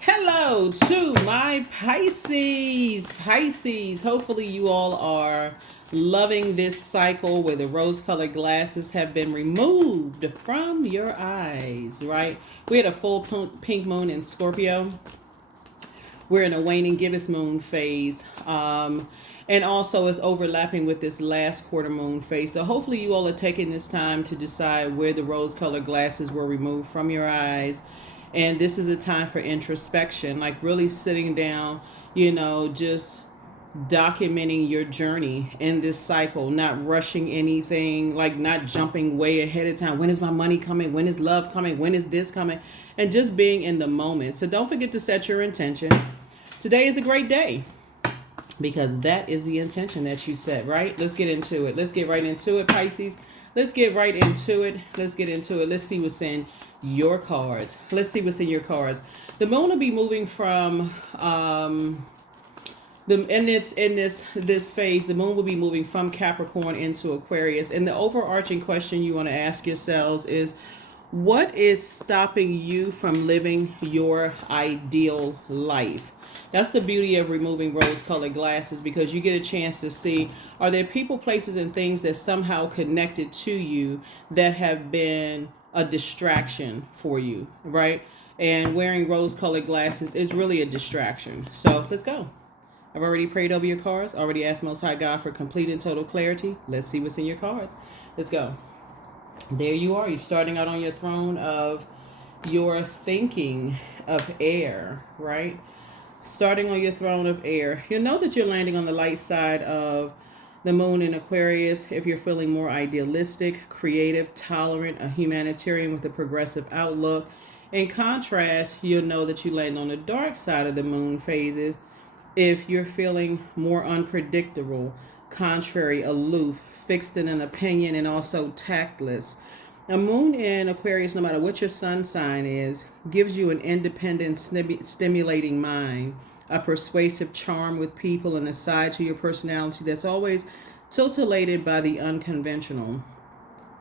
Hello to my Pisces. Pisces, hopefully you all are loving this cycle where the rose colored glasses have been removed from your eyes, right? We had a full pink moon in Scorpio. We're in a waning gibbous moon phase. And also it's overlapping with this last quarter moon phase. So hopefully you all are taking this time to decide where the rose colored glasses were removed from your eyes. And this is a time for introspection, like really sitting down, just documenting your journey in this cycle, not rushing anything, like not jumping way ahead of time. When is my money coming? When is love coming? When is this coming? And just being in the moment. So don't forget to set your intentions. Today is a great day because that is the intention that you set, right? Let's get into it. Let's get right into it, Pisces. Let's get right into it. Let's get into it. Let's see what's in your cards. Let's see what's in your cards. The moon will be moving from this phase. The moon will be moving from Capricorn into Aquarius. And the overarching question you want to ask yourselves is, what is stopping you from living your ideal life? That's the beauty of removing rose-colored glasses, because you get a chance to see, are there people, places, and things that somehow connected to you that have been a distraction for you, right? And wearing rose-colored glasses is really a distraction. So let's go. I've already prayed over your cards, already asked Most High God for complete and total clarity. Let's see what's in your cards. Let's go. There you are. You're starting out on your throne of your thinking of air, right? Starting on your throne of air. You'll know that you're landing on the light side of the moon in Aquarius if you're feeling more idealistic, creative, tolerant, a humanitarian with a progressive outlook. In contrast, you'll know that you land on the dark side of the moon phases if you're feeling more unpredictable, contrary, aloof, fixed in an opinion, and also tactless. A moon in Aquarius, no matter what your sun sign is, gives you an independent, stimulating mind, a persuasive charm with people, and a side to your personality that's always titillated by the unconventional.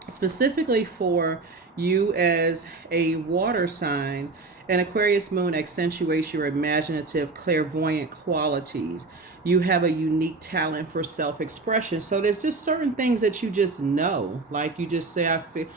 Specifically for you as a water sign, an Aquarius moon accentuates your imaginative, clairvoyant qualities. You have a unique talent for self-expression. So there's just certain things that you just know. Like you just say, I feel,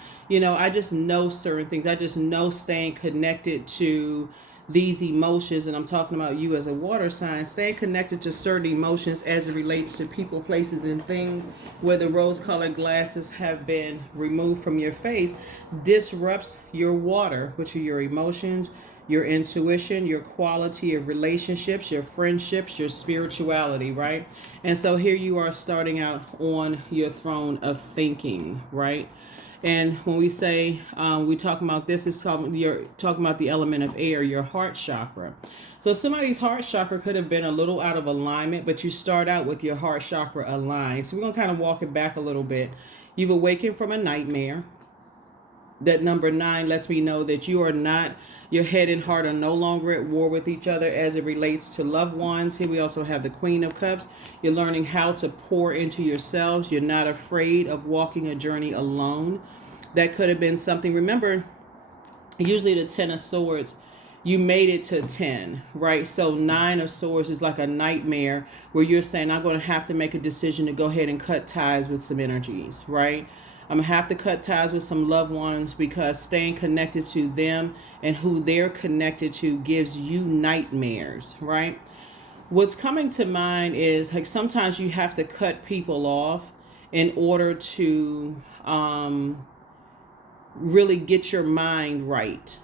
I just know certain things. I just know staying connected to these emotions. And I'm talking about you as a water sign, staying connected to certain emotions as it relates to people, places, and things where the rose-colored glasses have been removed from your face disrupts your water, which are your emotions, your intuition, your quality of relationships, your friendships, your spirituality, right? And so here you are starting out on your throne of thinking, right? And when we say we talking about this, you're talking about the element of air, your heart chakra. So somebody's heart chakra could have been a little out of alignment, but you start out with your heart chakra aligned. So we're gonna kind of walk it back a little bit. You've awakened from a nightmare. That number 9 lets me know that you are not, your head and heart are no longer at war with each other as it relates to loved ones. Here we also have the Queen of Cups. You're learning how to pour into yourselves. You're not afraid of walking a journey alone. That could have been something. Remember, usually the 10 of Swords, you made it to 10, right? So 9 of Swords is like a nightmare where you're saying, I'm going to have to make a decision to go ahead and cut ties with some energies, right? I'm going to have to cut ties with some loved ones because staying connected to them and who they're connected to gives you nightmares, right? What's coming to mind is like sometimes you have to cut people off in order to really get your mind right,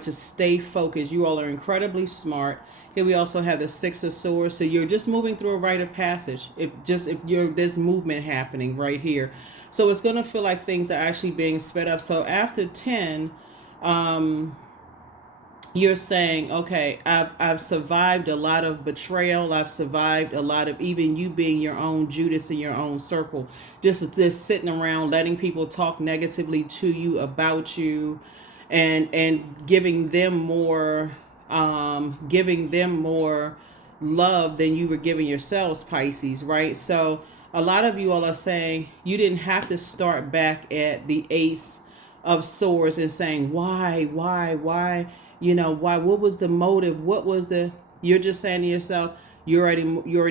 to stay focused. You all are incredibly smart. Here we also have the 6 of Swords. So you're just moving through a rite of passage. If there's movement happening right here. So it's going to feel like things are actually being sped up. So after 10, you're saying, okay, I've survived a lot of betrayal. I've survived a lot of even you being your own Judas in your own circle. Just sitting around letting people talk negatively to you about you and giving them more love than you were giving yourselves, Pisces, right? So a lot of you all are saying you didn't have to start back at the Ace of Swords and saying, why? Why? What was the motive? What was the? You're just saying to yourself, you already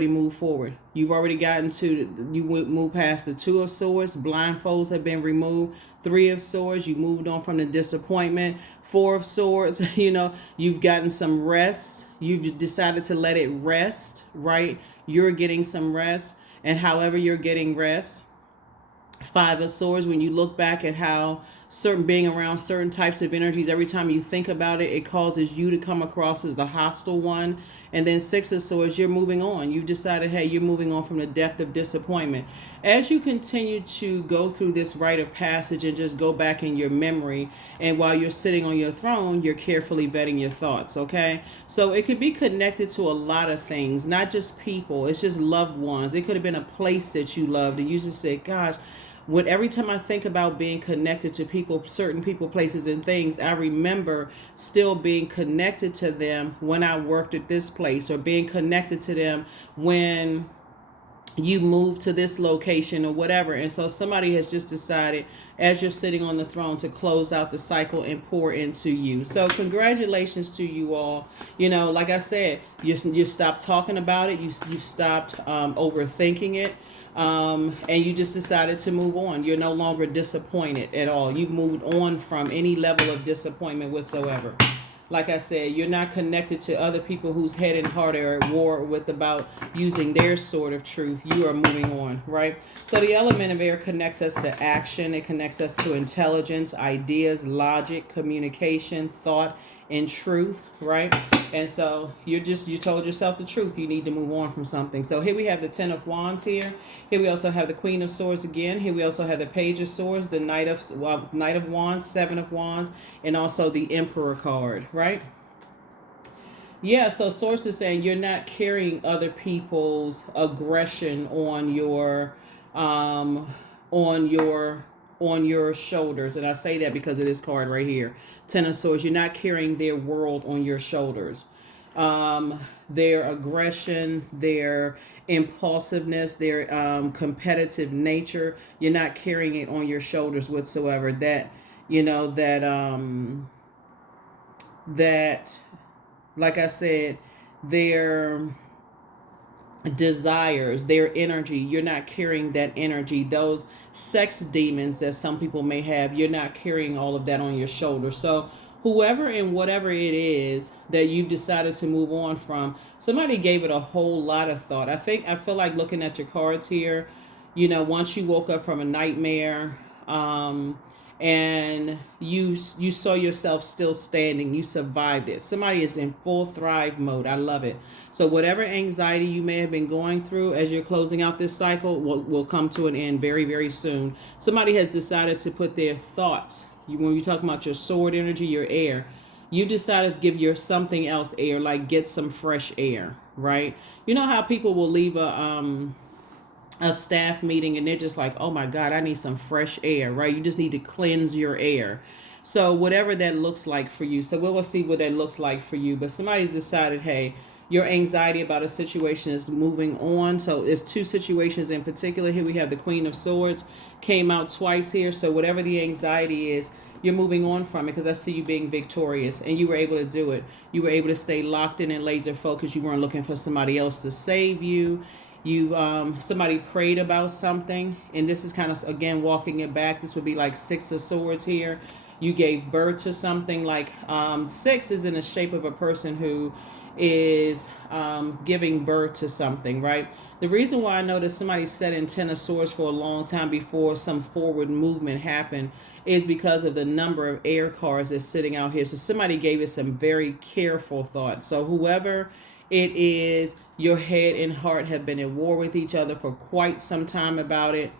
moved forward. You've already gotten to you moved past the Two of Swords. Blindfolds have been removed. Three of Swords, you moved on from the disappointment. Four of Swords, you've gotten some rest. You've decided to let it rest, right? You're getting some rest, and however you're getting rest. Five of Swords, when you look back at how being around certain types of energies, every time you think about it, it causes you to come across as the hostile one. And then Six of Swords, you're moving on. You've decided, hey, you're moving on from the depth of disappointment. As you continue to go through this rite of passage and just go back in your memory, and while you're sitting on your throne, you're carefully vetting your thoughts, okay? So it could be connected to a lot of things, not just people. It's just loved ones. It could have been a place that you loved, and you just said, gosh, every time I think about being connected to people, certain people, places, and things, I remember still being connected to them when I worked at this place, or being connected to them when you moved to this location or whatever. And so somebody has just decided, as you're sitting on the throne, to close out the cycle and pour into you. So congratulations to you all. Like I said, you stopped talking about it. You stopped overthinking it. And you just decided to move on. You're no longer disappointed at all. You've moved on from any level of disappointment whatsoever. Like I said, you're not connected to other people whose head and heart are at war with about using their sword of truth. You are moving on, right? So the element of air connects us to action. It connects us to intelligence, ideas, logic, communication, thought, and truth, right? And so you told yourself the truth. You need to move on from something. So here we have the Ten of Wands here. Here we also have the Queen of Swords again. Here we also have the Page of Swords, the Knight of Wands, Seven of Wands, and also the Emperor card, right? Yeah, so Source is saying you're not carrying other people's aggression on your shoulders. And I say that because of this card right here. Ten of Swords, you're not carrying their world on your shoulders. Their aggression, their impulsiveness, their competitive nature, you're not carrying it on your shoulders whatsoever. That like I said, their desires, their energy, you're not carrying that energy. Those sex demons that some people may have, you're not carrying all of that on your shoulders. So whoever and whatever it is that you've decided to move on from, somebody gave it a whole lot of thought. I feel like looking at your cards here, once you woke up from a nightmare, and you saw yourself still standing, you survived it. Somebody is in full thrive mode. I love it. So whatever anxiety you may have been going through as you're closing out this cycle will come to an end very, very soon. Somebody has decided to put their thoughts, when you're talking about your sword energy, your air, you decided to give your something else air, like get some fresh air, right? You know how people will leave a staff meeting and they're just like, oh my God, I need some fresh air, right? You just need to cleanse your air. So whatever that looks like for you. So we'll see what that looks like for you. But somebody's decided, hey, your anxiety about a situation is moving on. So there's two situations in particular. Here we have the Queen of Swords came out twice here. So whatever the anxiety is, you're moving on from it, because I see you being victorious and you were able to do it. You were able to stay locked in and laser focused. You weren't looking for somebody else to save you. Somebody prayed about something, and this is kind of, again, walking it back. This would be like Six of Swords here. You gave birth to something. Like six is in the shape of a person who is giving birth to something, right? The reason why I know that somebody sat in Ten of Swords for a long time before some forward movement happened is because of the number of air cards that's sitting out here. So somebody gave it some very careful thought. So whoever it is, your head and heart have been at war with each other for quite some time about it.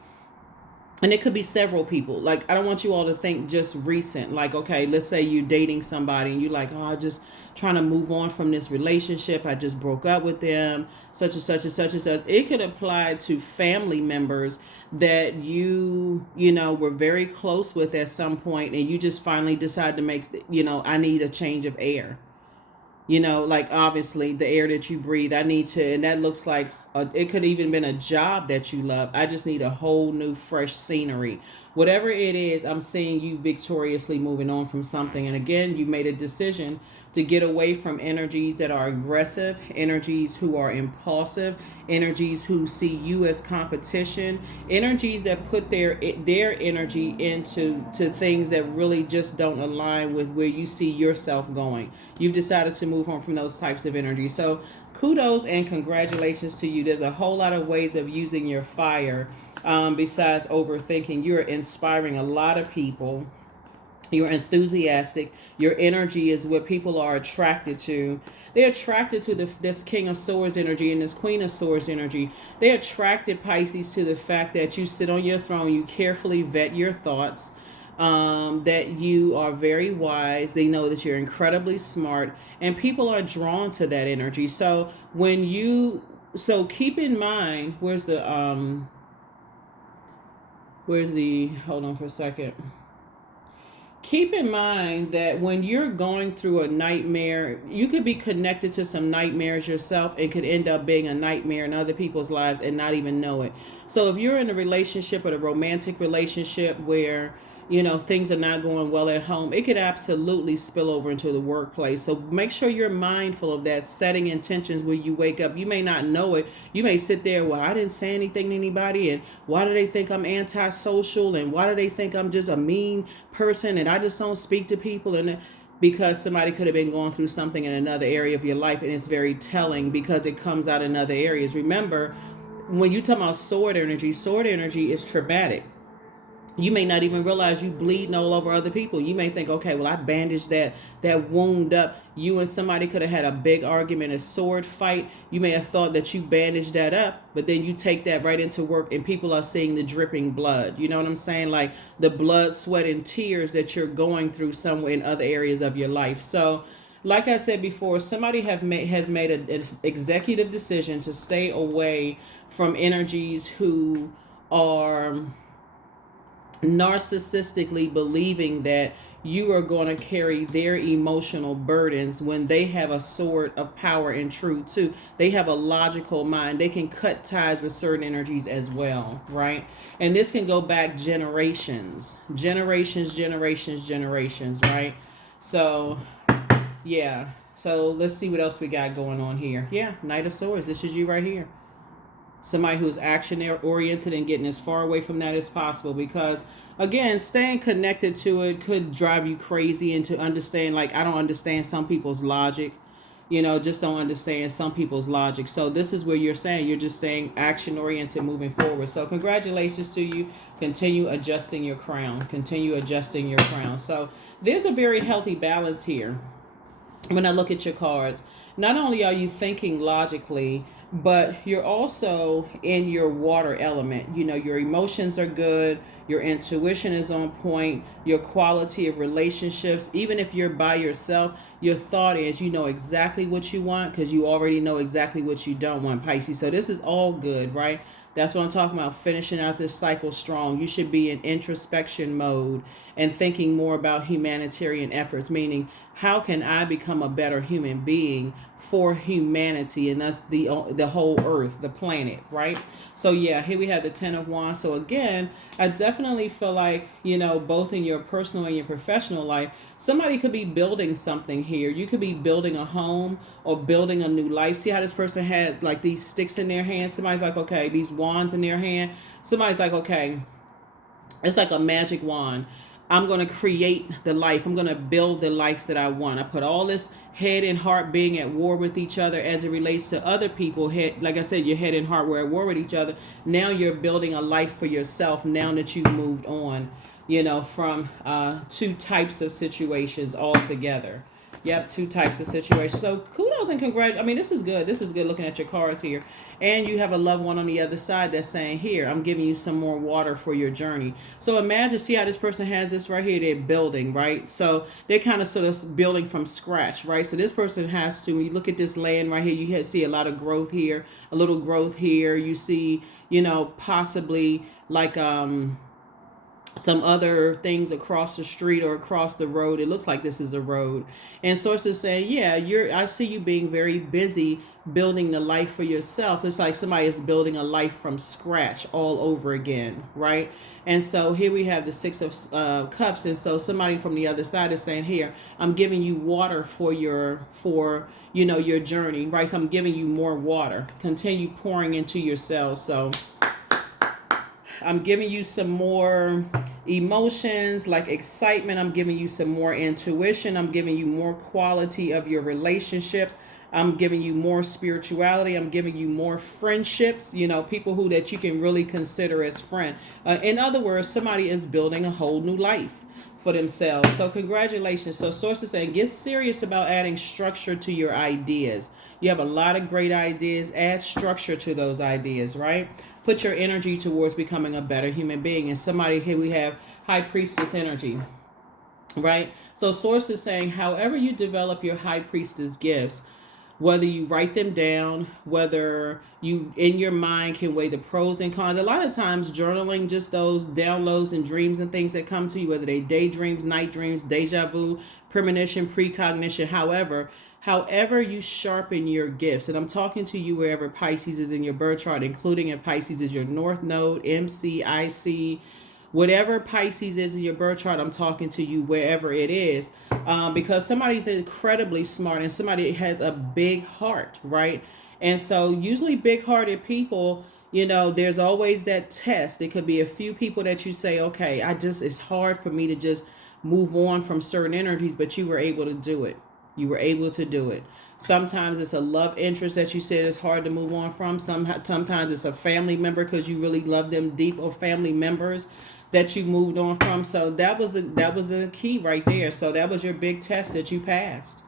And it could be several people. Like, I don't want you all to think just recent. Like, okay, let's say you're dating somebody and you're like, oh, I just trying to move on from this relationship. I just broke up with them, such and such and such and such. It could apply to family members that you were very close with at some point, and you just finally decide to make, I need a change of air. Like, obviously the air that you breathe, I need to, and that looks like it could even been a job that you love. I just need a whole new fresh scenery, whatever it is, I'm seeing you victoriously moving on from something. And again, you made a decision to get away from energies that are aggressive, energies who are impulsive, energies who see you as competition, energies that put their energy into things that really just don't align with where you see yourself going. You've decided to move on from those types of energy. So kudos and congratulations to you. There's a whole lot of ways of using your fire, besides overthinking. You're inspiring a lot of people. You're enthusiastic. Your energy is what people are attracted to. They're attracted to this King of Swords energy and this Queen of Swords energy. They're attracted, Pisces, to the fact that you sit on your throne, you carefully vet your thoughts, that you are very wise. They know that you're incredibly smart, and people are drawn to that energy. So keep in mind, hold on for a second. Keep in mind that when you're going through a nightmare, you could be connected to some nightmares yourself and could end up being a nightmare in other people's lives and not even know it. So if you're in a relationship or a romantic relationship where things are not going well at home, it could absolutely spill over into the workplace. So make sure you're mindful of that, setting intentions when you wake up. You may not know it. You may sit there, well, I didn't say anything to anybody, and why do they think I'm antisocial, and why do they think I'm just a mean person and I just don't speak to people? And because somebody could have been going through something in another area of your life, and it's very telling because it comes out in other areas. Remember, when you talk about sword energy is traumatic. You may not even realize you bleeding all over other people. You may think, okay, well, I bandaged that wound up. You and somebody could have had a big argument, a sword fight. You may have thought that you bandaged that up, but then you take that right into work and people are seeing the dripping blood. You know what I'm saying? Like the blood, sweat, and tears that you're going through somewhere in other areas of your life. So like I said before, somebody has made an executive decision to stay away from energies who are narcissistically believing that you are going to carry their emotional burdens when they have a sword of power and truth too. They have a logical mind. They can cut ties with certain energies as well, right? And this can go back generations, right? So, yeah. So let's see what else we got going on here. Yeah, Knight of Swords. This is you right here. Somebody who's action oriented and getting as far away from that as possible, because again, staying connected to it could drive you crazy into understand, like, I don't understand some people's logic, just don't understand some people's logic. So this is where you're saying you're just staying action oriented, moving forward. So congratulations to you. Continue adjusting your crown. So there's a very healthy balance here. When I look at your cards, not only are you thinking logically, but you're also in your water element. Your emotions are good. Your intuition is on point. Your quality of relationships, even if you're by yourself, your thought is you know exactly what you want because you already know exactly what you don't want, Pisces. So this is all good, right? That's what I'm talking about, finishing out this cycle strong. You should be in introspection mode and thinking more about humanitarian efforts, meaning how can I become a better human being for humanity, and that's the whole earth, the planet, right? So yeah, here we have the 10 of Wands. So again, I definitely feel like, both in your personal and your professional life, somebody could be building something here. You could be building a home or building a new life. See how this person has like these sticks in their hand? Somebody's like, okay, these wands in their hand. Somebody's like, okay, it's like a magic wand. I'm going to create the life. I'm going to build the life that I want. I put all this head and heart being at war with each other as it relates to other people. Like I said, your head and heart were at war with each other. Now you're building a life for yourself now that you've moved on, from two types of situations altogether. Yep, two types of situations. So kudos and congratulations. I mean, this is good. This is good looking at your cards here. And you have a loved one on the other side that's saying, here, I'm giving you some more water for your journey. So imagine, see how this person has this right here. They're building, right? So they're kind of sort of building from scratch, right? So this person has to, when you look at this land right here, you see a lot of growth here, a little growth here. You see, possibly like, some other things across the street or across the road. It looks like this is a road. And sources saying, yeah, I see you being very busy building the life for yourself. It's like somebody is building a life from scratch all over again, right? And so here we have the Six of Cups. And so somebody from the other side is saying, here, I'm giving you water for your journey, right? So I'm giving you more water. Continue pouring into yourself. So I'm giving you some more emotions like excitement. I'm giving you some more intuition. I'm giving you more quality of your relationships. I'm giving you more spirituality. I'm giving you more friendships, people who that you can really consider as friend. In other words, somebody is building a whole new life for themselves. So congratulations. So sources saying, get serious about adding structure to your ideas. You have a lot of great ideas. Add structure to those ideas, right? Put your energy towards becoming a better human being. And somebody here, we have High Priestess energy, right? So source is saying, however you develop your High Priestess gifts, whether you write them down, whether you in your mind can weigh the pros and cons. A lot of times journaling, just those downloads and dreams and things that come to you, whether they daydreams, night dreams, deja vu, premonition, precognition, however you sharpen your gifts. And I'm talking to you wherever Pisces is in your birth chart, including in Pisces is your North Node, MC, IC, whatever Pisces is in your birth chart. I'm talking to you wherever it is, because somebody's incredibly smart and somebody has a big heart, right? And so usually big-hearted people, there's always that test. It could be a few people that you say, okay, it's hard for me to just move on from certain energies, but you were able to do it. You were able to do it. Sometimes it's a love interest that you said is hard to move on from. Sometimes it's a family member because you really love them deep, or family members that you moved on from. So that was the key right there. So that was your big test that you passed.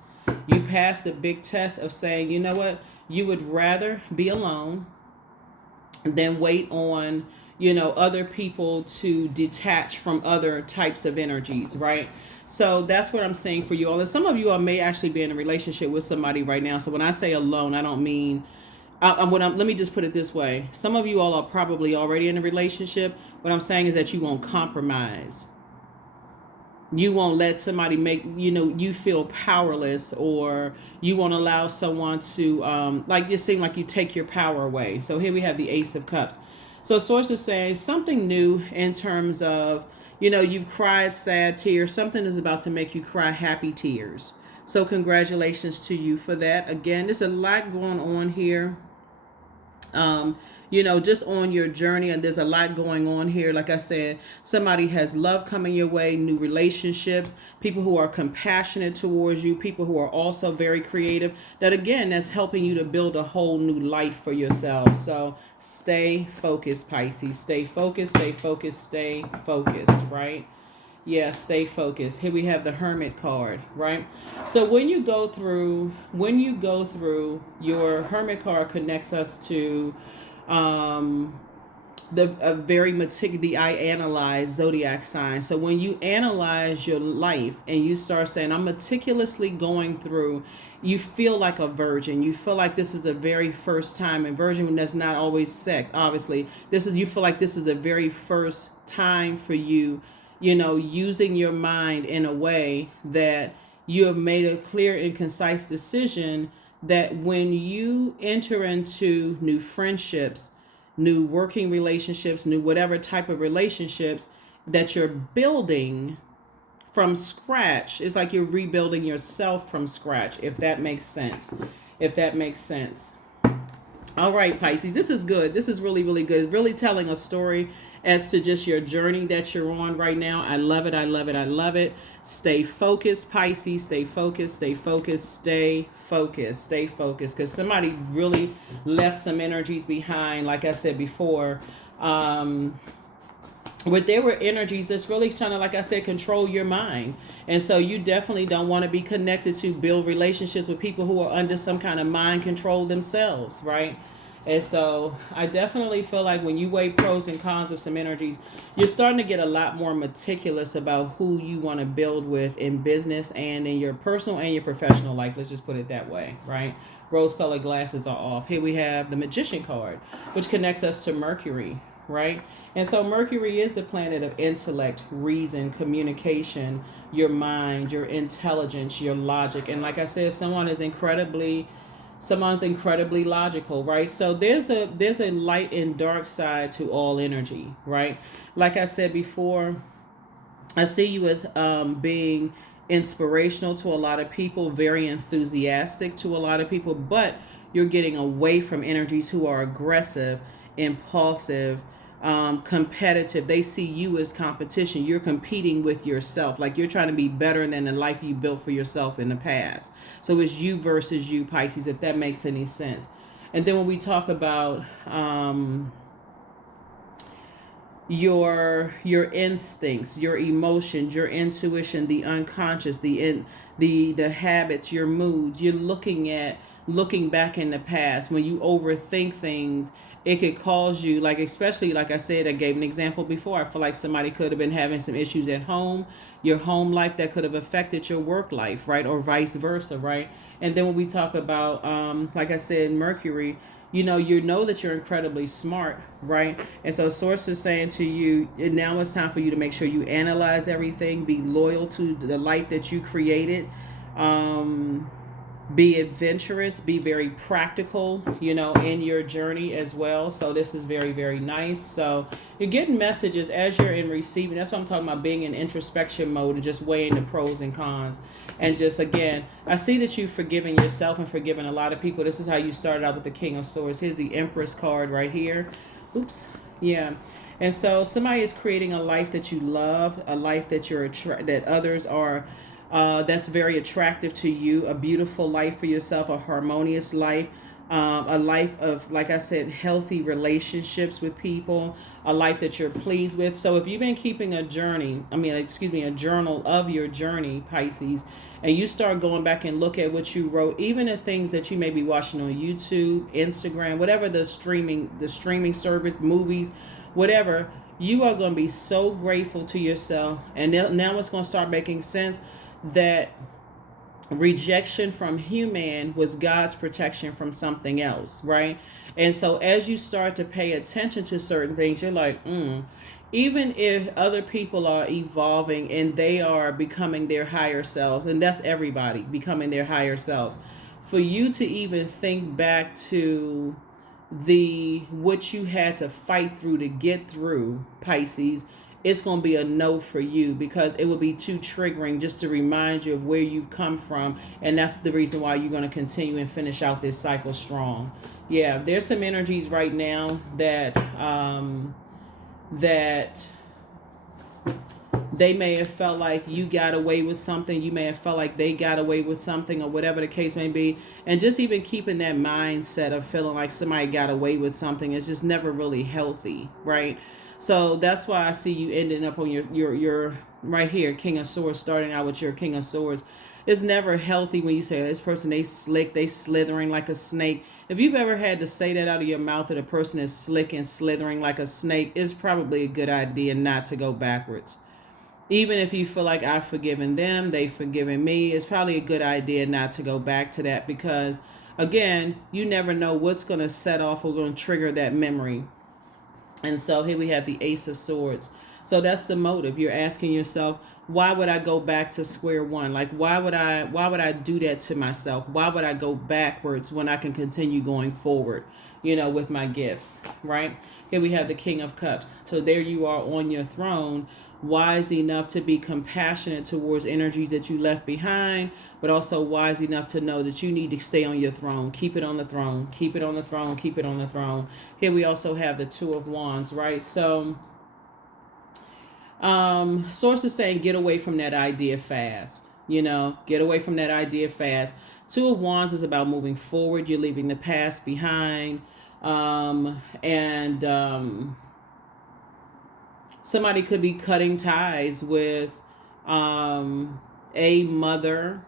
You passed the big test of saying, you know what, you would rather be alone than wait on, other people to detach from other types of energies, right? So that's what I'm saying for you all. And some of you all may actually be in a relationship with somebody right now. So when I say alone, I don't mean, let me just put it this way. Some of you all are probably already in a relationship. What I'm saying is that you won't compromise. You won't let somebody make, you feel powerless, or you won't allow someone to, like, you seem like you take your power away. So here we have the Ace of Cups. So source is saying something new in terms of, you've cried sad tears. Something is about to make you cry happy tears. So congratulations to you for that. Again, there's a lot going on here. Just on your journey, and there's a lot going on here. Like I said, somebody has love coming your way, new relationships, people who are compassionate towards you, people who are also very creative. That's helping you to build a whole new life for yourself. So stay focused, Pisces. Stay focused, stay focused, stay focused, right? Yeah, stay focused. Here we have the Hermit card, right? So when you go through your Hermit card connects us to the I analyze Zodiac sign. So when you analyze your life and you start saying, I'm meticulously going through, you feel like a virgin. You feel like this is a very first time, and virgin when there's not always sex, obviously. You feel like this is a very first time for you, using your mind in a way that you have made a clear and concise decision that when you enter into new friendships, new working relationships, new whatever type of relationships that you're building from scratch, it's like you're rebuilding yourself from scratch, if that makes sense. All right, Pisces, this is good. This is really, really good. It's really telling a story as to just your journey that you're on right now. I love it. I love it. I love it. Stay focused, Pisces. Stay focused. Stay focused. Stay focused. Stay focused. Because somebody really left some energies behind, like I said before, where there were energies that's really trying to, like I said, control your mind. And so you definitely don't want to be connected to build relationships with people who are under some kind of mind control themselves, right? And so I definitely feel like when you weigh pros and cons of some energies, you're starting to get a lot more meticulous about who you want to build with in business and in your personal and your professional life. Let's just put it that way, right? Rose-colored glasses are off. Here we have the Magician card, which connects us to Mercury, right? And so Mercury is the planet of intellect, reason, communication, your mind, your intelligence, your logic. And like I said, someone's incredibly logical, right? So there's a light and dark side to all energy, right? Like I said before, I see you as being inspirational to a lot of people, very enthusiastic to a lot of people, but you're getting away from energies who are aggressive, impulsive, competitive. They see you as competition. You're competing with yourself. Like you're trying to be better than the life you built for yourself in the past. So it's you versus you, Pisces, if that makes any sense. And then when we talk about your instincts, your emotions, your intuition, the unconscious, the habits, your moods, you're looking back in the past. When you overthink things, it could cause you, like, especially like I said, I gave an example before. I feel like somebody could have been having some issues at home, your home life, that could have affected your work life, right? Or vice versa, right? And then when we talk about like I said, Mercury, you know that you're incredibly smart, right? And so source is saying to you, now it's time for you to make sure you analyze everything, be loyal to the life that you created, be adventurous, be very practical, in your journey as well. So this is very, very nice. So you're getting messages as you're in receiving. That's what I'm talking about, being in introspection mode and just weighing the pros and cons. And just, again, I see that you've forgiven yourself and forgiven a lot of people. This is how you started out with the King of Swords. Here's the Empress card right here. Oops. Yeah. And so somebody is creating a life that you love, a life that that others are, that's very attractive to you, a beautiful life for yourself, a harmonious life, a life of, like I said, healthy relationships with people, a life that you're pleased with. So if you've been keeping a journal of your journey, Pisces, and you start going back and look at what you wrote, even the things that you may be watching on YouTube, Instagram, whatever the streaming service, movies, whatever, you are going to be so grateful to yourself. And now it's going to start making sense that rejection from human was God's protection from something else, right? And so as you start to pay attention to certain things, you're like, even if other people are evolving and they are becoming their higher selves, and that's everybody becoming their higher selves, for you to even think back to what you had to fight through to get through, Pisces, it's going to be a no for you, because it will be too triggering just to remind you of where you've come from. And that's the reason why you're going to continue and finish out this cycle strong. Yeah, there's some energies right now that they may have felt like you got away with something. You may have felt like they got away with something, or whatever the case may be. And just even keeping that mindset of feeling like somebody got away with something is just never really healthy, right? So that's why I see you ending up on your right here, King of Swords, starting out with your King of Swords. It's never healthy when you say, this person, they slick, they slithering like a snake. If you've ever had to say that out of your mouth, that a person is slick and slithering like a snake, it's probably a good idea not to go backwards. Even if you feel like I've forgiven them, they've forgiven me, it's probably a good idea not to go back to that, because, again, you never know what's going to set off or going to trigger that memory. And so here we have the Ace of Swords. So that's the motive. You're asking yourself, why would I go back to square one? Like, why would I do that to myself? Why would I go backwards when I can continue going forward, with my gifts, right? Here we have the King of Cups. So there you are on your throne, wise enough to be compassionate towards energies that you left behind, but also wise enough to know that you need to stay on your throne. Keep it on the throne. Keep it on the throne. Keep it on the throne. Here we also have the Two of Wands, right? So source is saying get away from that idea fast. Get away from that idea fast. Two of Wands is about moving forward. You're leaving the past behind. Somebody could be cutting ties with a mother,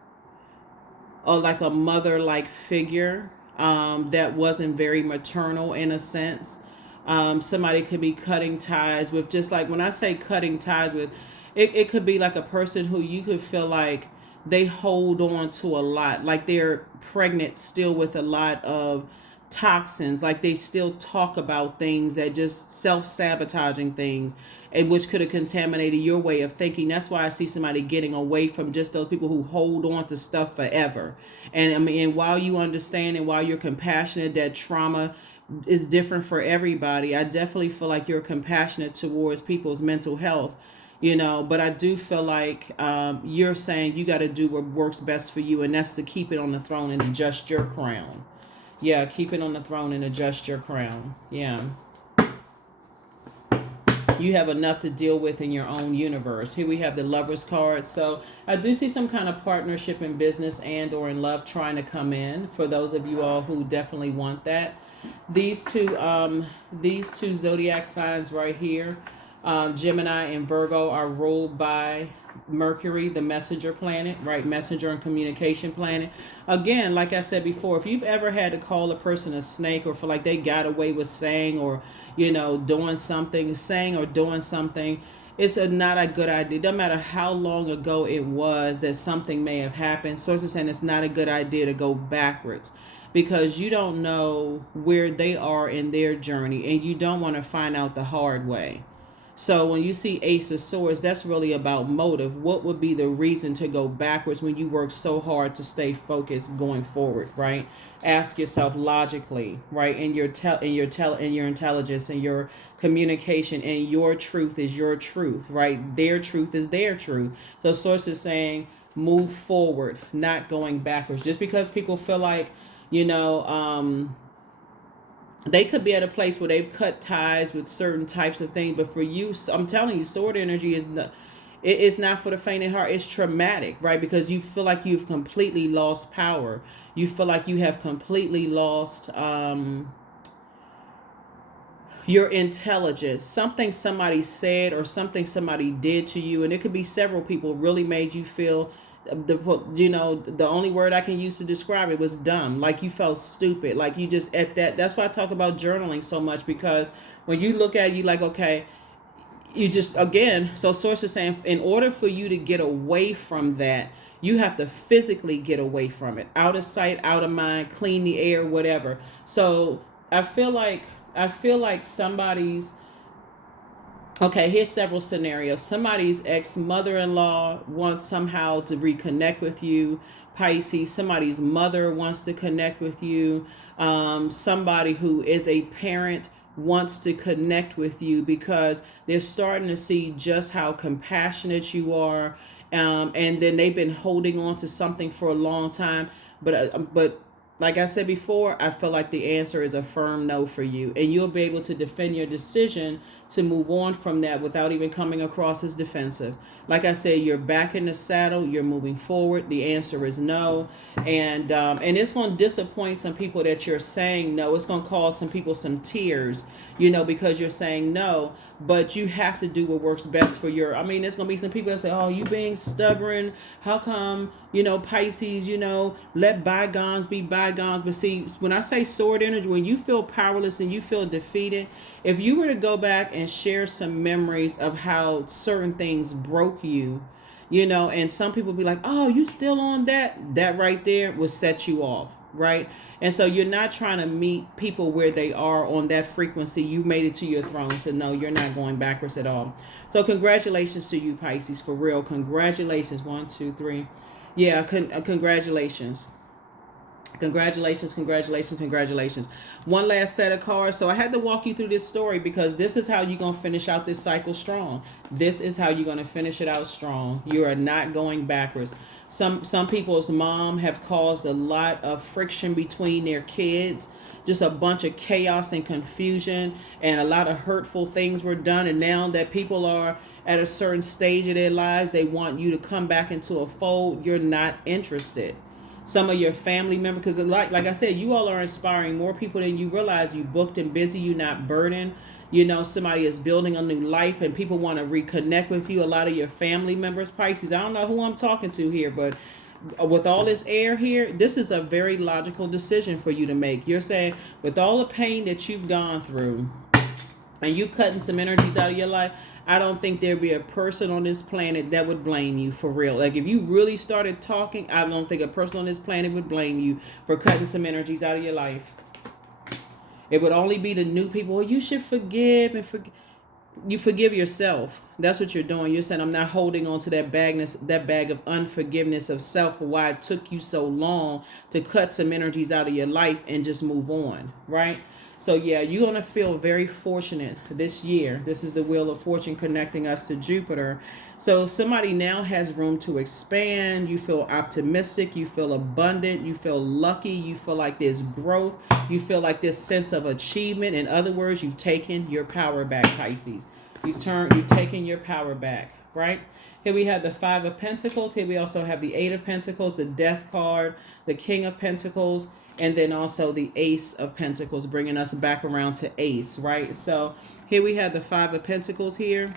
or like a mother-like figure that wasn't very maternal in a sense. Somebody could be cutting ties with, just like when I say cutting ties with, it could be like a person who you could feel like they hold on to a lot, like they're pregnant still with a lot of toxins, like they still talk about things that just self-sabotaging things, and which could have contaminated your way of thinking. That's why I see somebody getting away from just those people who hold on to stuff forever. And I mean, and while you understand and while you're compassionate that trauma is different for everybody, I definitely feel like you're compassionate towards people's mental health, but I do feel like you're saying you got to do what works best for you, and that's to keep it on the throne and adjust your crown. Yeah, keep it on the throne and adjust your crown. Yeah. You have enough to deal with in your own universe. Here we have the Lover's card. So I do see some kind of partnership in business and or in love trying to come in for those of you all who definitely want that. These two zodiac signs right here, Gemini and Virgo, are ruled by Mercury, the messenger planet, right? Messenger and communication planet. Again, like I said before, if you've ever had to call a person a snake, or feel like they got away with saying or doing something, saying or doing something, it's not a good idea. It doesn't matter how long ago it was that something may have happened. Sources saying it's not a good idea to go backwards, because you don't know where they are in their journey, and you don't want to find out the hard way. So when you see Ace of Swords, that's really about motive. What would be the reason to go backwards when you work so hard to stay focused going forward, right? Ask yourself logically, right? In your intelligence and your communication, and your truth is your truth, right? Their truth is their truth. So Source is saying move forward, not going backwards. Just because people feel like, they could be at a place where they've cut ties with certain types of things, but for you, I'm telling you, sword energy is not, it's not for the faint of heart. It's traumatic, right? Because you feel like you've completely lost power. You feel like you have completely lost your intelligence. Something somebody said or something somebody did to you, and it could be several people, really made you feel the only word I can use to describe it was dumb. Like you felt stupid. Like you just that's why I talk about journaling so much, because when you look at it, you like, okay, you just, again, so Source is saying in order for you to get away from that, you have to physically get away from it, out of sight, out of mind, clean the air, whatever. So I feel like somebody's, okay, here's several scenarios. Somebody's ex-mother-in-law wants somehow to reconnect with you, Pisces. Somebody's mother wants to connect with you. Somebody who is a parent wants to connect with you because they're starting to see just how compassionate you are. And then they've been holding on to something for a long time. But like I said before, I feel like the answer is a firm no for you. And you'll be able to defend your decision to move on from that without even coming across as defensive. Like I said, you're back in the saddle. You're moving forward. The answer is no. And it's going to disappoint some people that you're saying no. It's going to cause some people some tears, because you're saying no. But you have to do what works best for there's going to be some people that say, oh, you being stubborn. How come, Pisces, let bygones be bygones. But see, when I say sword energy, when you feel powerless and you feel defeated, if you were to go back and share some memories of how certain things broke you, and some people be like, oh, you still on that right there will set you off, right? And so you're not trying to meet people where they are on that frequency. You made it to your throne. So no, you're not going backwards at all. So congratulations to you, Pisces, for real. Congratulations. 1, 2, 3. Yeah, congratulations. Congratulations. One last set of cards. So I had to walk you through this story because this is how you're going to finish out this cycle strong. This is how you're going to finish it out strong. You are not going backwards. Some people's mom have caused a lot of friction between their kids. Just a bunch of chaos and confusion, and a lot of hurtful things were done. And now that people are at a certain stage of their lives, they want you to come back into a fold. You're not interested. Some of your family members, because like I said, you all are inspiring more people than you realize. You booked and busy, you're not burdened. Somebody is building a new life and people want to reconnect with you. A lot of your family members, Pisces, I don't know who I'm talking to here, but with all this air here, this is a very logical decision for you to make. You're saying with all the pain that you've gone through and you cutting some energies out of your life, I don't think there'd be a person on this planet that would blame you, for real. Like if you really started talking, I don't think a person on this planet would blame you for cutting some energies out of your life. It would only be the new people. Well, you should forgive and forgive. You forgive yourself. That's what you're doing. You're saying, I'm not holding on to that bag of unforgiveness of self, for why it took you so long to cut some energies out of your life and just move on, right? So yeah, you're going to feel very fortunate this year. This is the Wheel of Fortune connecting us to Jupiter. So somebody now has room to expand. You feel optimistic. You feel abundant. You feel lucky. You feel like there's growth. You feel like this sense of achievement. In other words, you've taken your power back, Pisces. You've taken your power back, right? Here we have the Five of Pentacles. Here we also have the Eight of Pentacles, the Death card, the King of Pentacles, and then also the Ace of Pentacles, bringing us back around to Ace, right? So here we have the Five of Pentacles here.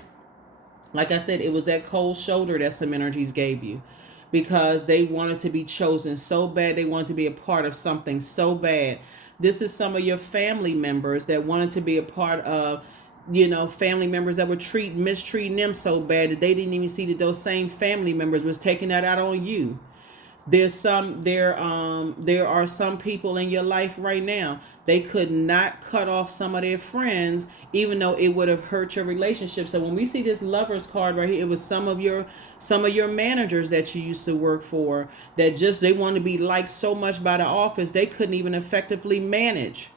Like I said, it was that cold shoulder that some energies gave you, because they wanted to be chosen so bad. They wanted to be a part of something so bad. This is some of your family members that wanted to be a part of, family members that were mistreating them so bad that they didn't even see that those same family members was taking that out on you. There are some people in your life right now. They could not cut off some of their friends, even though it would have hurt your relationship. So when we see this Lovers card right here, it was some of your managers that you used to work for that they wanted to be liked so much by the office they couldn't even effectively manage.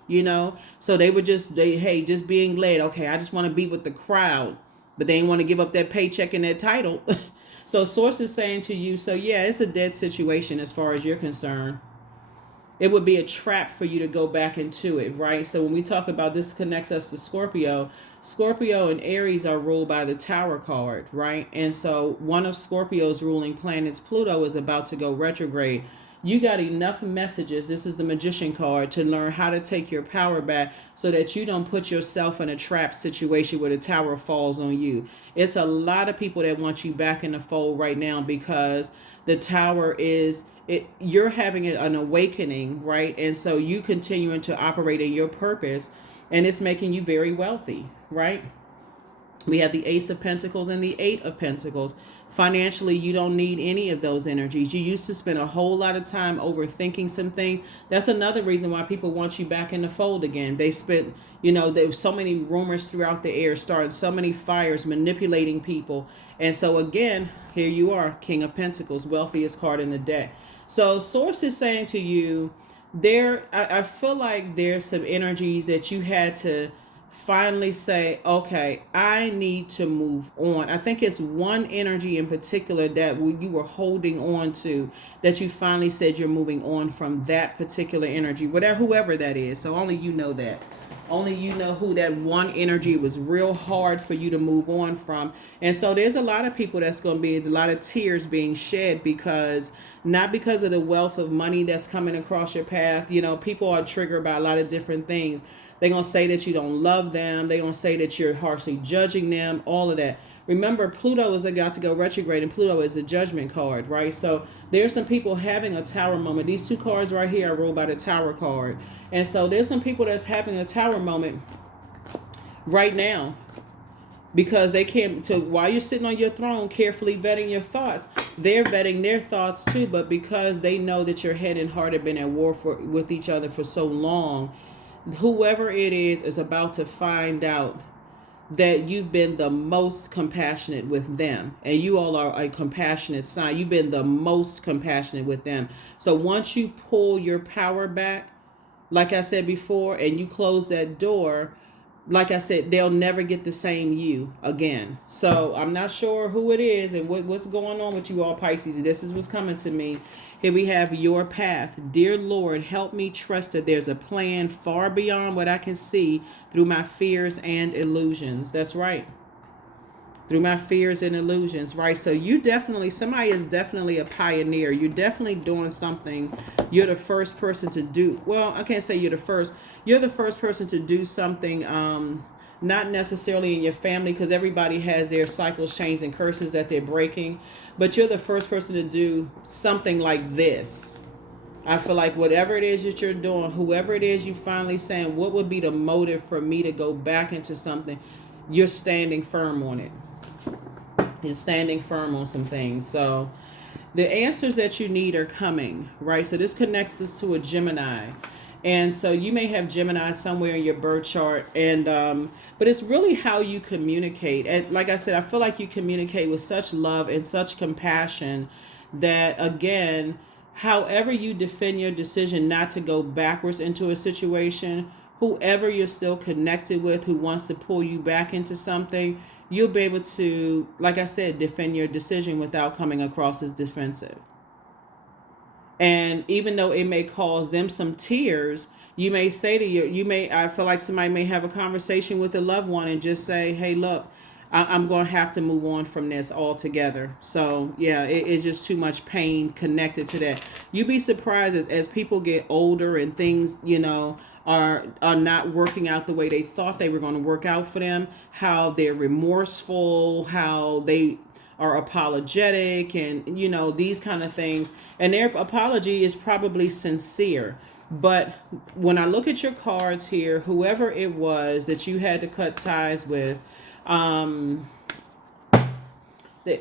So they were just being led. Okay, I just want to be with the crowd, but they didn't want to give up that paycheck and that title. So source is saying to you, so yeah, it's a dead situation as far as you're concerned. It would be a trap for you to go back into it, right? So when we talk about this connects us to Scorpio, Scorpio and Aries are ruled by the Tower card, right? And so one of Scorpio's ruling planets, Pluto, is about to go retrograde. You got enough messages, this is the Magician card, to learn how to take your power back so that you don't put yourself in a trap situation where the tower falls on you. It's a lot of people that want you back in the fold right now, because the tower you're having an awakening, right? And so you continuing to operate in your purpose, and it's making you very wealthy, right? We have the Ace of Pentacles and the Eight of Pentacles. Financially, you don't need any of those energies. You used to spend a whole lot of time overthinking something. That's another reason why people want you back in the fold again. They spent, there was so many rumors throughout the air, started so many fires, manipulating people. And so again, here you are, King of Pentacles, wealthiest card in the deck. So source is saying to you, I feel like there's some energies that you had to finally say, okay, I need to move on. I think it's one energy in particular that you were holding on to, that you finally said you're moving on from that particular energy, whoever that is. So only you know that. Only you know who that one energy was real hard for you to move on from. And so there's a lot of people that's going to be a lot of tears being shed, not because of the wealth of money that's coming across your path. People are triggered by a lot of different things. They're going to say that you don't love them. They're going to say that you're harshly judging them, all of that. Remember, Pluto is about to go retrograde, and Pluto is a judgment card, right? So there's some people having a tower moment. These two cards right here are ruled by the Tower card. And so there's some people that's having a tower moment right now, because they can't, while you're sitting on your throne carefully vetting your thoughts, they're vetting their thoughts too. But because they know that your head and heart have been at war with each other for so long, whoever it is about to find out that you've been the most compassionate with them, and you all are a compassionate sign. You've been the most compassionate with them. So once you pull your power back, like I said before, and you close that door, like I said, they'll never get the same you again. So I'm not sure who it is and what's going on with you all, Pisces. This is what's coming to me. Here we have your path. Dear Lord, help me trust that there's a plan far beyond what I can see through my fears and illusions. That's right. Through my fears and illusions, right? So somebody is definitely a pioneer. You're definitely doing something. You're the first person to do, well, I can't say you're the first. You're the first person to do something, not necessarily in your family, because everybody has their cycles, chains, and curses that they're breaking. But you're the first person to do something like this. I feel like whatever it is that you're doing, whoever it is you finally saying, what would be the motive for me to go back into something? You're standing firm on it. You're standing firm on some things. So the answers that you need are coming, right? So this connects us to a Gemini. And so you may have Gemini somewhere in your birth chart, and but it's really how you communicate. And like I said, I feel like you communicate with such love and such compassion that, again, however you defend your decision not to go backwards into a situation, whoever you're still connected with who wants to pull you back into something, you'll be able to, like I said, defend your decision without coming across as defensive. And even though it may cause them some tears, you may say to I feel like somebody may have a conversation with a loved one and just say, hey, look, I'm going to have to move on from this altogether. So, yeah, it's just too much pain connected to that. You'd be surprised as people get older and things, are not working out the way they thought they were going to work out for them, how they're remorseful, how they are apologetic, and these kind of things, and their apology is probably sincere. But when I look at your cards here, whoever it was that you had to cut ties with,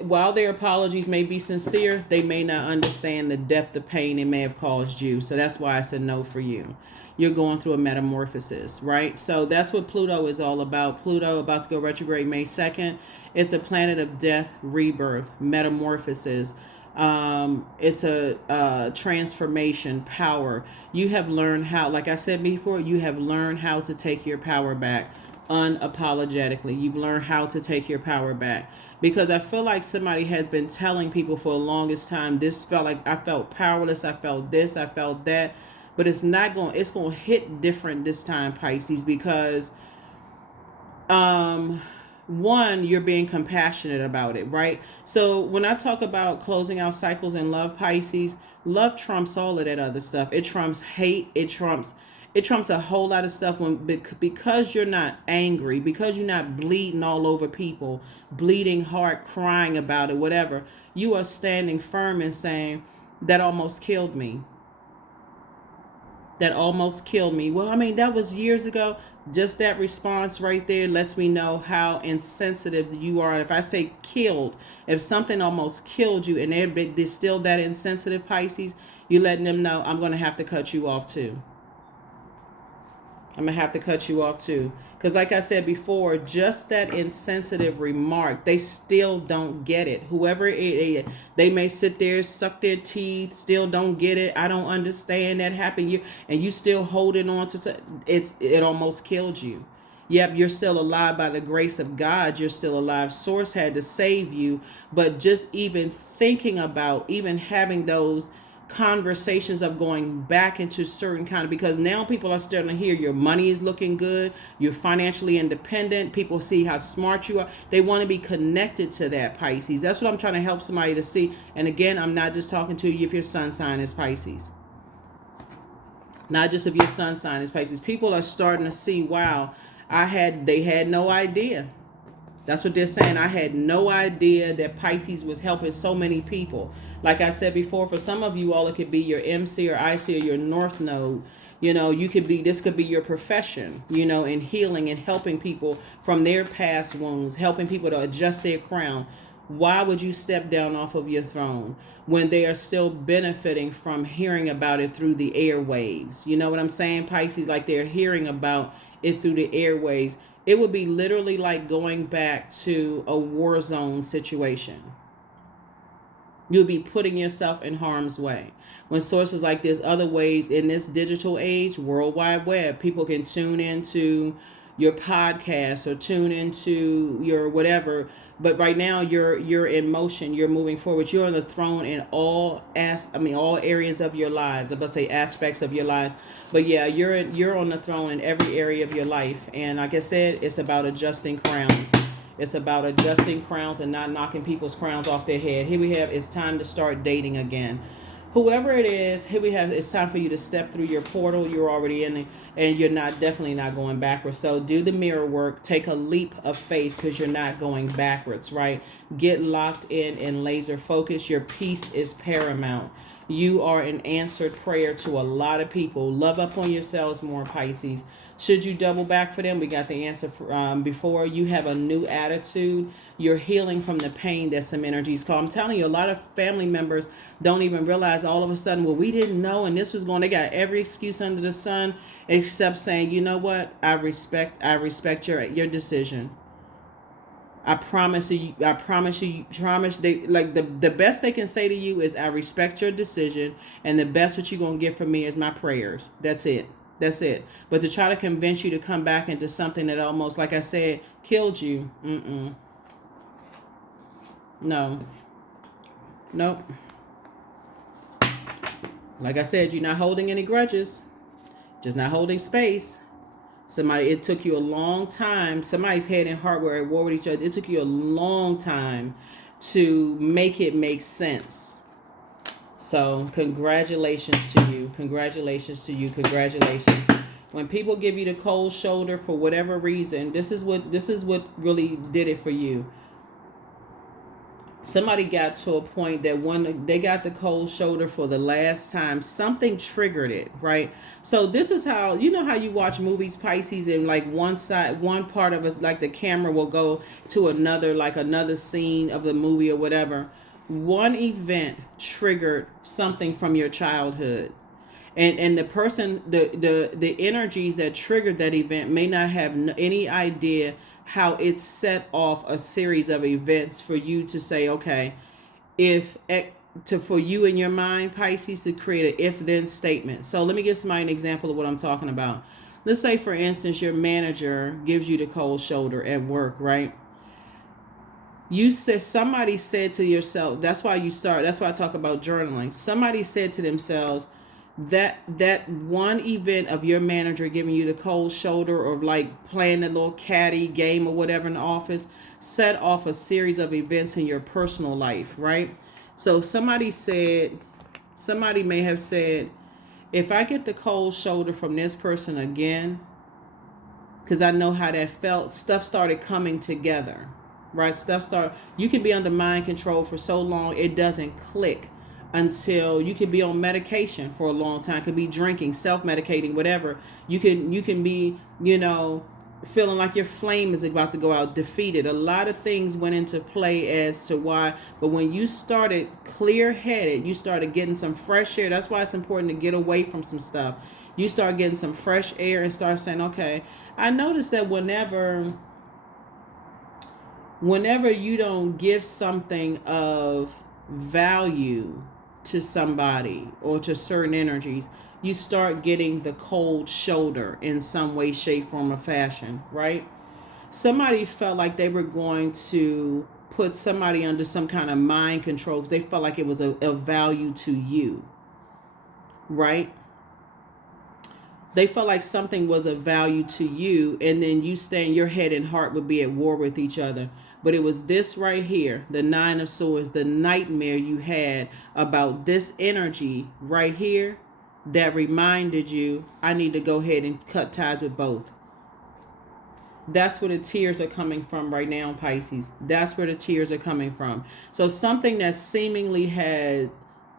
while their apologies may be sincere, they may not understand the depth of pain it may have caused you. So that's why I said no for you. You're going through a metamorphosis, right? So that's what Pluto is all about. Pluto about to go retrograde May 2nd. It's a planet of death, rebirth, metamorphosis. It's a transformation, power. You have learned how, like I said before, you have learned how to take your power back unapologetically. You've learned how to take your power back. Because I feel like somebody has been telling people for the longest time, this felt like I felt powerless, I felt this, I felt that. But it's going to hit different this time, Pisces, because one, you're being compassionate about it, right? So when I talk about closing out cycles in love, Pisces, love trumps all of that other stuff. It trumps hate. It trumps a whole lot of stuff because you're not angry, because you're not bleeding all over people, bleeding heart, crying about it, whatever. You are standing firm and saying, that almost killed me. That almost killed me. Well, I mean, that was years ago. Just that response right there lets me know how insensitive you are. If I say killed, if something almost killed you and they're still that insensitive, Pisces, you're letting them know, I'm going to have to cut you off too. I'm going to have to cut you off too. Because like I said before, just that insensitive remark, they still don't get it. Whoever it is, they may sit there, suck their teeth, still don't get it. I don't understand that happened. You still holding on to it almost killed you. Yep, you're still alive by the grace of God. You're still alive. Source had to save you. But just even thinking about, even having those conversations of going back into certain kind of, because now people are starting to hear your money is looking good, you're financially independent, people see how smart you are, they want to be connected to that, Pisces. That's what I'm trying to help somebody to see. And again, I'm not just talking to you if your sun sign is Pisces, not just if your sun sign is Pisces. People are starting to see, wow, they had no idea. That's what they're saying. I had no idea that Pisces was helping so many people. Like I said before, for some of you all, it could be your MC or IC or your North Node. This could be your profession, in healing and helping people from their past wounds, helping people to adjust their crown. Why would you step down off of your throne when they are still benefiting from hearing about it through the airwaves? You know what I'm saying, Pisces? Like they're hearing about it through the airwaves. It would be literally like going back to a war zone situation. You'll be putting yourself in harm's way. When sources like this, other ways in this digital age, World Wide Web, people can tune into your podcast or tune into your whatever. But right now you're in motion, you're moving forward. You're on the throne in all areas of your lives. I'm about to say aspects of your life. But yeah, you're on the throne in every area of your life. And like I said, it's about adjusting crowns. It's about adjusting crowns and not knocking people's crowns off their head. Here we have, it's time to start dating again. Whoever it is, here we have, it's time for you to step through your portal. You're already in it, and you're definitely not going backwards. So do the mirror work. Take a leap of faith because you're not going backwards, right? Get locked in and laser focus. Your peace is paramount. You are an answered prayer to a lot of people. Love up on yourselves more, Pisces. Should you double back for them? We got the answer before. You have a new attitude. You're healing from the pain that some energies cause. I'm telling you, a lot of family members don't even realize all of a sudden, well, we didn't know, and this was going. They got every excuse under the sun except saying, you know what? I respect your decision. I promise you. They like the best they can say to you is, I respect your decision, and the best what you're gonna get from me is my prayers. That's it. That's it. But to try to convince you to come back into something that almost, like I said, killed you. No. Nope. Like I said, you're not holding any grudges. Just not holding space. It took you a long time. Somebody's head and heart were at war with each other. It took you a long time to make it make sense. So congratulations to you. Congratulations to you. Congratulations. When people give you the cold shoulder for whatever reason, this is what really did it for you. Somebody got to a point that when they got the cold shoulder for the last time, something triggered it, right? So this is how, you know how you watch movies, Pisces, and like one part of it, like the camera will go to another scene of the movie or whatever. One event triggered something from your childhood. And the person, the energies that triggered that event may not have any idea how it set off a series of events for you to say, okay, for you in your mind, Pisces, to create an if-then statement. So let me give somebody an example of what I'm talking about. Let's say, for instance, your manager gives you the cold shoulder at work, right? Somebody said to yourself, that's why I talk about journaling. Somebody said to themselves, that one event of your manager giving you the cold shoulder, or like playing a little caddy game or whatever in the office, set off a series of events in your personal life, right? So somebody may have said, if I get the cold shoulder from this person again, because I know how that felt, stuff started coming together, right? You can be under mind control for so long, it doesn't click until you can be on medication for a long time. Could be drinking, self-medicating, whatever. You can be, feeling like your flame is about to go out, defeated. A lot of things went into play as to why. But when you started clear-headed, you started getting some fresh air. That's why it's important to get away from some stuff. You start getting some fresh air and start saying, okay, I noticed that whenever you don't give something of value to somebody or to certain energies, you start getting the cold shoulder in some way, shape, form, or fashion, right? Somebody felt like they were going to put somebody under some kind of mind control because they felt like it was of value to you, right? They felt like something was of value to you, and then your head and heart would be at war with each other. But it was this right here, the Nine of Swords, the nightmare you had about this energy right here that reminded you, I need to go ahead and cut ties with both. That's where the tears are coming from right now, Pisces. That's where the tears are coming from. So something that seemingly had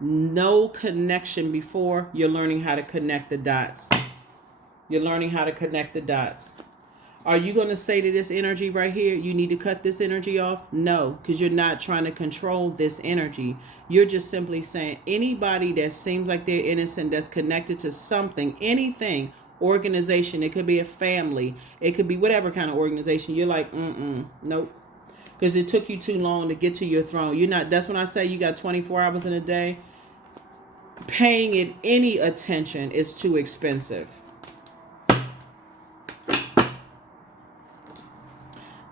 no connection before, you're learning how to connect the dots. You're learning how to connect the dots. Are you going to say to this energy right here, you need to cut this energy off? No, because you're not trying to control this energy. You're just simply saying anybody that seems like they're innocent, that's connected to something, anything, organization, it could be a family, it could be whatever kind of organization. You're like, nope. Because it took you too long to get to your throne. That's when I say you got 24 hours in a day. Paying it any attention is too expensive.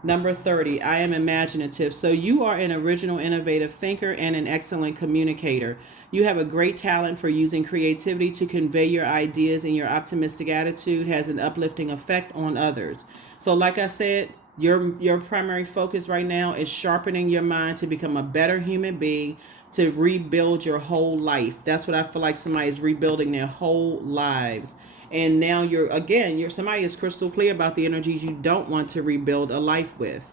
Number 30, I am imaginative. So you are an original, innovative thinker and an excellent communicator. You have a great talent for using creativity to convey your ideas, and your optimistic attitude has an uplifting effect on others. So like I said, your primary focus right now is sharpening your mind to become a better human being, to rebuild your whole life. That's what I feel like somebody is rebuilding their whole lives. And now somebody is crystal clear about the energies you don't want to rebuild a life with.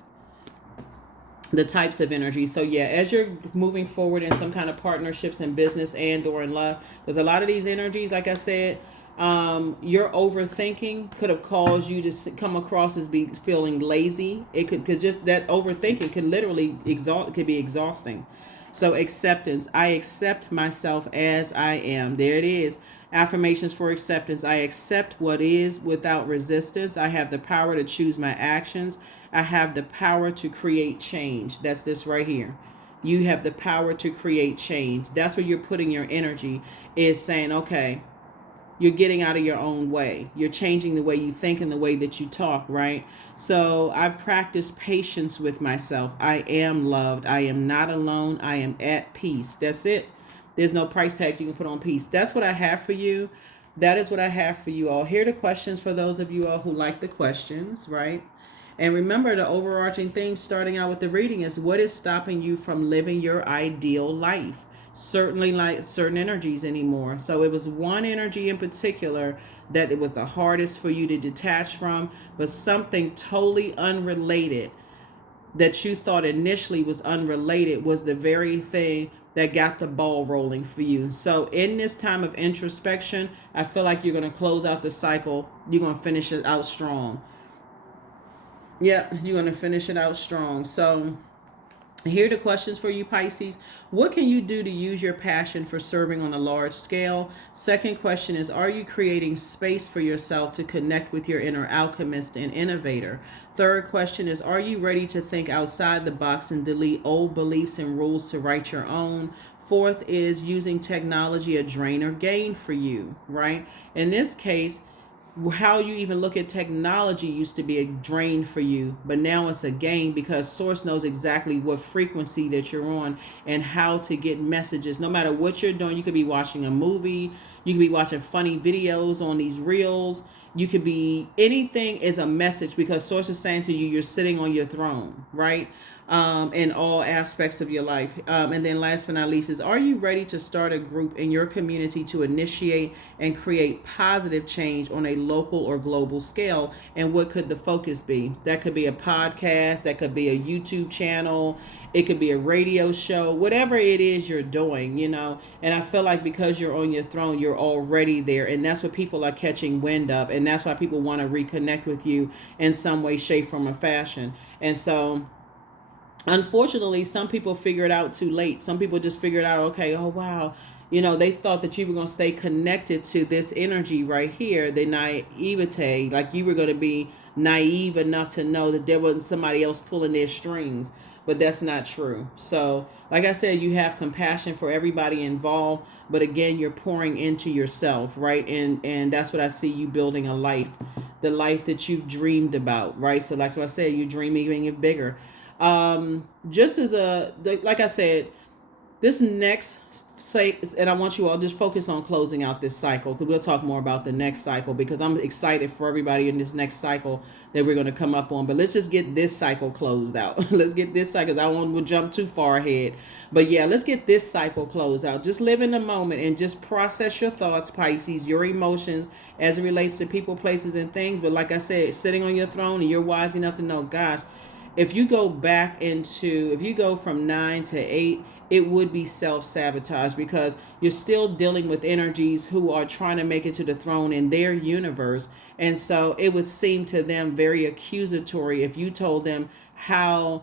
the types of energy. So yeah, as you're moving forward in some kind of partnerships in business and or in love, because a lot of these energies, like I said, your overthinking could have caused you to come across as be feeling lazy. It could, because just that overthinking could literally could be exhausting. So acceptance. I accept myself as I am. There it is. Affirmations for acceptance. I accept what is without resistance. I have the power to choose my actions. I have the power to create change. That's this right here. You have the power to create change. That's where you're putting your energy, is saying, okay, you're getting out of your own way. You're changing the way you think and the way that you talk, right? So I practice patience with myself. I am loved. I am not alone. I am at peace. That's it. There's no price tag you can put on peace. That's what I have for you. That is what I have for you all. Here are the questions for those of you all who like the questions, right? And remember, the overarching theme starting out with the reading is, what is stopping you from living your ideal life? Certainly like certain energies anymore. So it was one energy in particular that it was the hardest for you to detach from, but something totally unrelated that you thought initially was unrelated was the very thing that got the ball rolling for you. So in this time of introspection, I feel like you're going to close out the cycle. You're going to finish it out strong. Yep, you're going to finish it out strong. So here are the questions for you, Pisces. What can you do to use your passion for serving on a large scale? Second question is, are you creating space for yourself to connect with your inner alchemist and innovator? Third question is, are you ready to think outside the box and delete old beliefs and rules to write your own? Fourth is, using technology a drain or gain for you, right? In this case, how you even look at technology used to be a drain for you, but now it's a gain, because source knows exactly what frequency that you're on and how to get messages. No matter what you're doing, you could be watching a movie, you could be watching funny videos on these reels, you could be, anything is a message, because source is saying to you, you're sitting on your throne, right? In all aspects of your life. And then last but not least is, are you ready to start a group in your community to initiate and create positive change on a local or global scale? And what could the focus be? That could be a podcast, that could be a YouTube channel, it could be a radio show, whatever it is you're doing, you know. And I feel like because you're on your throne, you're already there. And that's what people are catching wind of. And that's why people want to reconnect with you in some way, shape, form, or fashion. And so unfortunately, some people figure it out too late. Some people just figured out, okay, oh wow, you know, they thought that you were going to stay connected to this energy right here, the naivete, like you were going to be naive enough to know that there wasn't somebody else pulling their strings, but that's not true. So like I said, you have compassion for everybody involved, but again, you're pouring into yourself, right? And that's what I see, you building a life, the life that you've dreamed about, right? So like I said, you dream even bigger. Just as like I said, this next and I want you all just focus on closing out this cycle, because we'll talk more about the next cycle, because I'm excited for everybody in this next cycle that we're going to come up on. But let's just get this cycle closed out. Let's get this cycle, because I won't jump too far ahead. But yeah, let's get this cycle closed out. Just live in the moment and just process your thoughts, Pisces, your emotions as it relates to people, places, and things. But like I said, sitting on your throne, and you're wise enough to know, gosh, if you go from 9 to 8, it would be self-sabotage, because you're still dealing with energies who are trying to make it to the throne in their universe. And so it would seem to them very accusatory if you told them how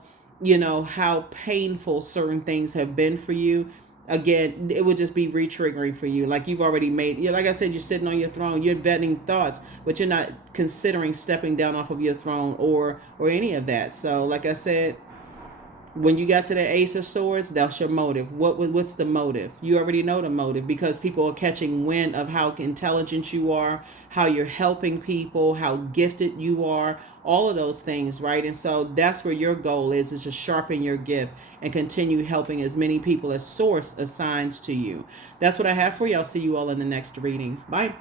painful certain things have been for you. Again, it would just be re-triggering for you. Like you've already made, like I said, you're sitting on your throne, you're vetting thoughts, but you're not considering stepping down off of your throne or any of that. So like I said, when you got to the Ace of Swords, that's your motive. What's the motive? You already know the motive, because people are catching wind of how intelligent you are, how you're helping people, how gifted you are, all of those things, right? And so that's where your goal is to sharpen your gift and continue helping as many people as Source assigns to you. That's what I have for you. I'll see you all in the next reading. Bye.